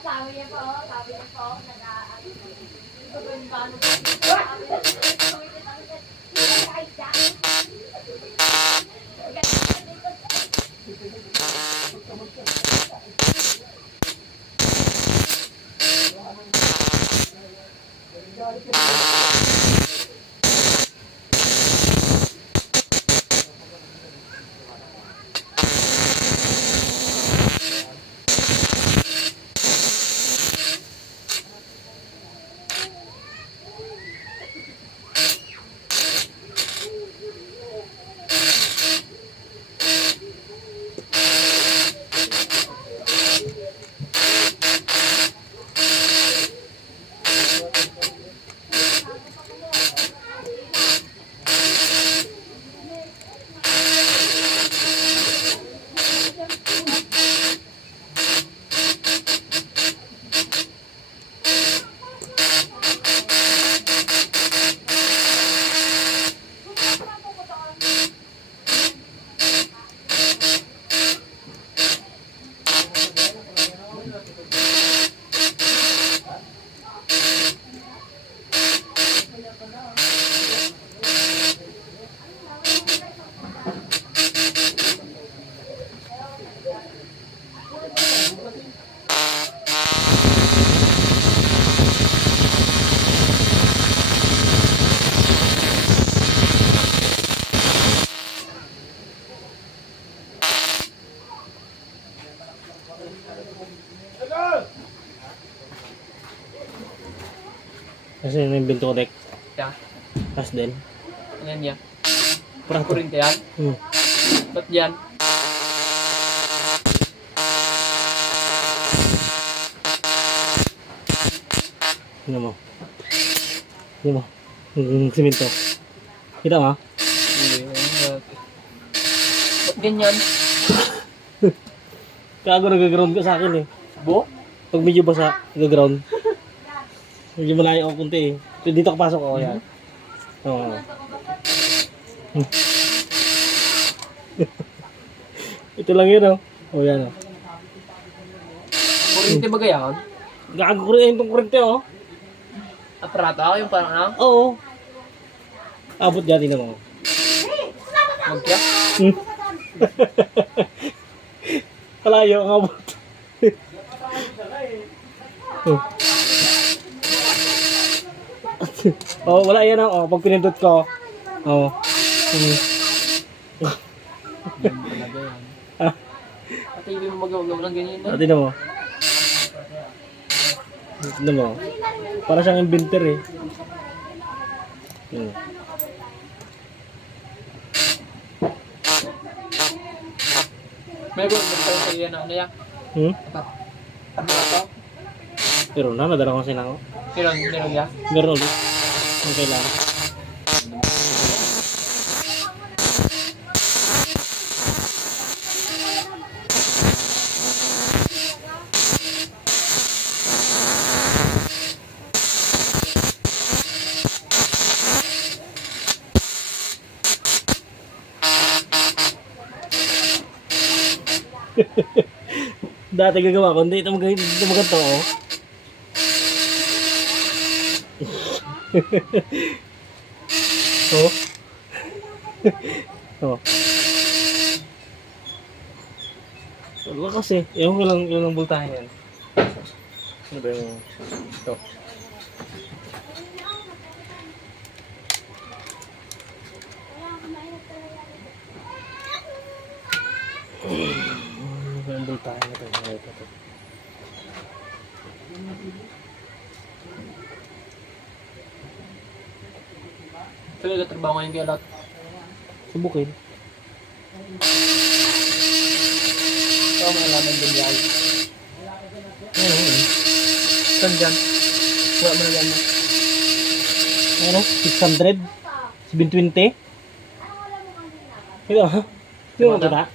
Sabi niya po, nag-aalis. Kasi may binto ko dek. Yeah. Pas din. Ayan yan. Prato. Kurinti yan. Ba't yan? Tingnan mo. Tingnan mo. Yung simento. Kita mo? Ba't ganyan? Kago nag-ground ka sa akin eh. Bo? Pag medyo basa, nag-ground. Medyo malayo ako kunti eh. So, dito ka pasok ako yan. Oo. Ito lang yun oh. Oh yan oh. Kurinti ba ganyan? Gago ko rin itong kurente oh. Aprata? Yung parang ano? Oo. Abot dyan, tingnan mo. Magkya? Kalayo ang abot. Oh, wala yan oh. Pag pinindot ko. Oh. Yan talaga yan. At hindi mo magawa ng ganyan na. Tingnan mo. Tingnan mo. Para siyang inventor eh. Meron magkaroon sa iyan na ano yan? Ano ito? Pero nadala ko silang. Meron yan? Meron ulit. Ang kailangan. Dati gagawa ko, hindi ito maganto oh. Oh. Oh. Wala kasi. Ewan ko lang ilang bultahan yan. Ano ba yung ito? Ano ba yung bultahan na ito? Ito. Talaga trabaho ngayon kaya lahat. Subukin. Ito ang malaman din yan. Saan dyan? Wala mo na dyan. Ano? 600? 720? Ito ha? Ito mo kita?